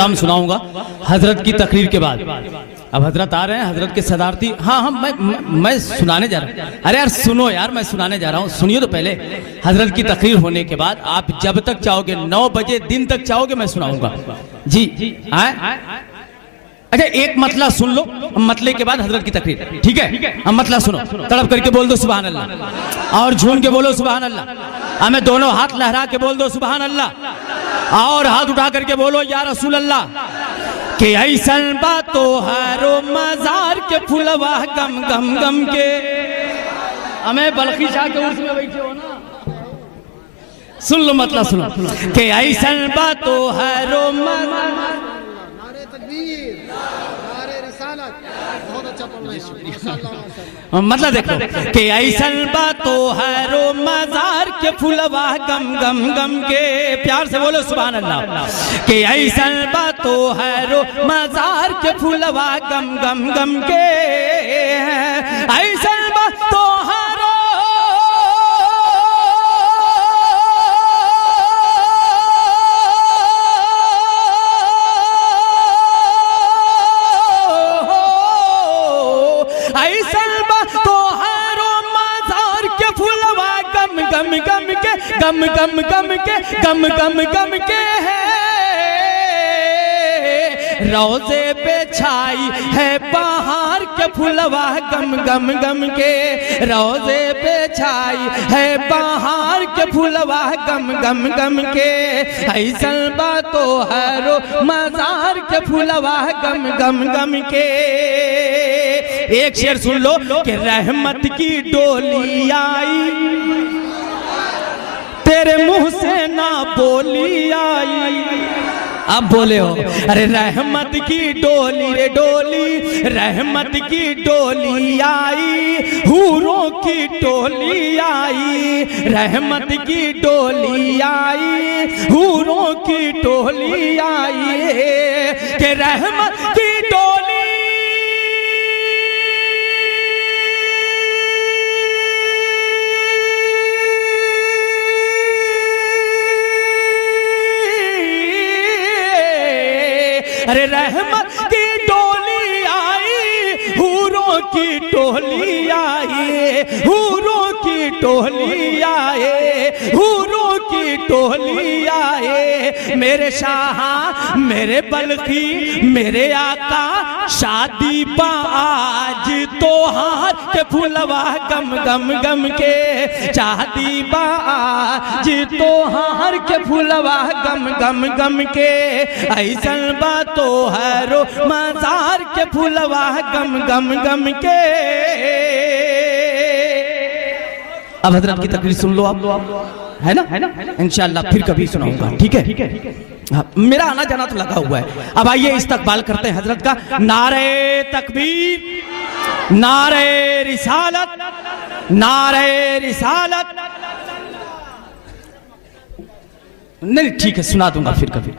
कलाम सुनाऊंगा हजरत की तकरीर के बाद। अब हजरत आ रहे हैं, हजरत के सदारती। हाँ हाँ मैं सुनाने जा रहा हूँ। अरे यार सुनो यार, मैं सुनाने जा रहा हूँ, सुनिए तो पहले। हजरत की तकरीर होने के बाद आप जब तक चाहोगे, 9 बजे दिन तक चाहोगे, मैं सुनाऊंगा जी। अच्छा एक मतला सुन लो, मतले के बाद हजरत की तकरीर, ठीक है? हम मतला सुनो, तड़प करके बोल दो सुभान अल्लाह, और झूम के बोलो सुभान अल्लाह। हमें दोनों हाथ लहरा के बोल दो सुभान अल्लाह, और हाथ उठा करके बोलो या रसूल अल्लाह। के ऐसन बातो हरो मजार के फुलवा गम गम गम के। हमें बल्कि शाह के उर्स में बैठे हो ना, सुन लो मतलब सुनो। के ऐसन बातो हरो मतलब देखो कि ऐसन बातो है रो मजार के फुलवा गम गम गम के। प्यार से बोलो सुभान अल्लाह। कि ऐसन बातो है रो मजार के फुलवा गम गम गम के। ऐसन बातो है गम गम के गम गम गम के गम गम गम के है। रोजे पे छाई है बहार के फुलवा गम गम गम के। रोजे पे छाई है बहार के फुलवा गम गम गम के। ऐसन बातो है रो मजार के फुलवा गम गम गम के। एक शेर सुन लो कि रहमत की डोली आई, तेरे मुंह से ना बोली आई। अब बोले हो, अरे रहमत की डोली रे डोली, रहमत की डोली आई, हूरों की टोली आई। रहमत की डोली आई, हूरों की टोली आई। के रहमत की डोली अरे रहमत की टोली आई, हूरों की टोली आई, हूरों की टोली आए, हूरों की टोली आए। मेरे शाह मेरे बल्कि मेरे आका शादी बाज तो हाथ के फुलवा गम गम गम के। शादी बाज तो हार के फुलवा गम गम गम के। ऐसन बातो है रो मजार के फुलवा गम गम गम के। अब हजरत की तकरीर सुन लो आप, है ना? इंशाअल्लाह फिर कभी सुनाऊंगा, ठीक है? हाँ, मेरा आना जाना तो लगा हुआ है। अब आइए इस्तकबाल करते हैं हजरत का। नारे तकबीर, नारे रिसालत, नारे रिसालत। नहीं ठीक है, सुना दूंगा फिर कभी।